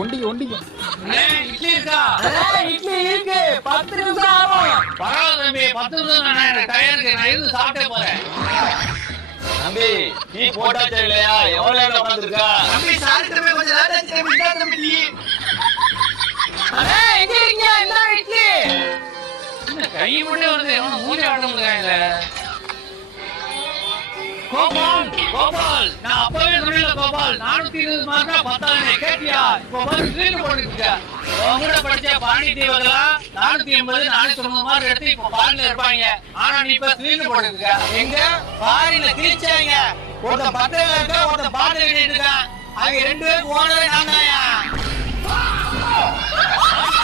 ஒண்டிங்க இட்லி இருக்கா? இட்லி இருக்கு. 10 நிமிஷம் ஆகும். பரவாயில்ல தம்பி, 10 நிமிஷம் எனக்கு டயர் இருக்கு. நான் இருந்து சாப்பிட்டே போறேன். தம்பி டீ போட்டாச்சா இல்லையா? எவ்வளவு நேரம் உட்காந்துருக்கா? தம்பி சாப்பிட்டு போய் கொஞ்சம் லேட் ஆச்சு தம்பி. இந்தா தம்பி டீ. எங்க இருக்கீங்க? என்ன இட்லி? என்ன கை மட்டும் வருது? எவனும் மூஞ்சி ஆட முடியல. கோபால் கோபால், நான் அப்பவே சொல்லல கோபால், 420 மார்க்கா 10 கேட்டியா? இப்போ வந்து ஸ்கிரீன் போட்டுருக்க. உங்ககிட்ட படிச்ச பாண்டி தீவகலாம் 480 490 மார்க் எடுத்து இப்போ பாரில இருப்பாங்க. ஆனா நீ இப்ப ஸ்கிரீன் போட்டுருக்க. எங்க பாரில கிழிச்சாங்க. ஒருத்தன் 10 இருக்க, ஒருத்தன் பாட்டு இருக்கான். அங்க 2 பேருக்கு ஓனரே நான் தான்யா.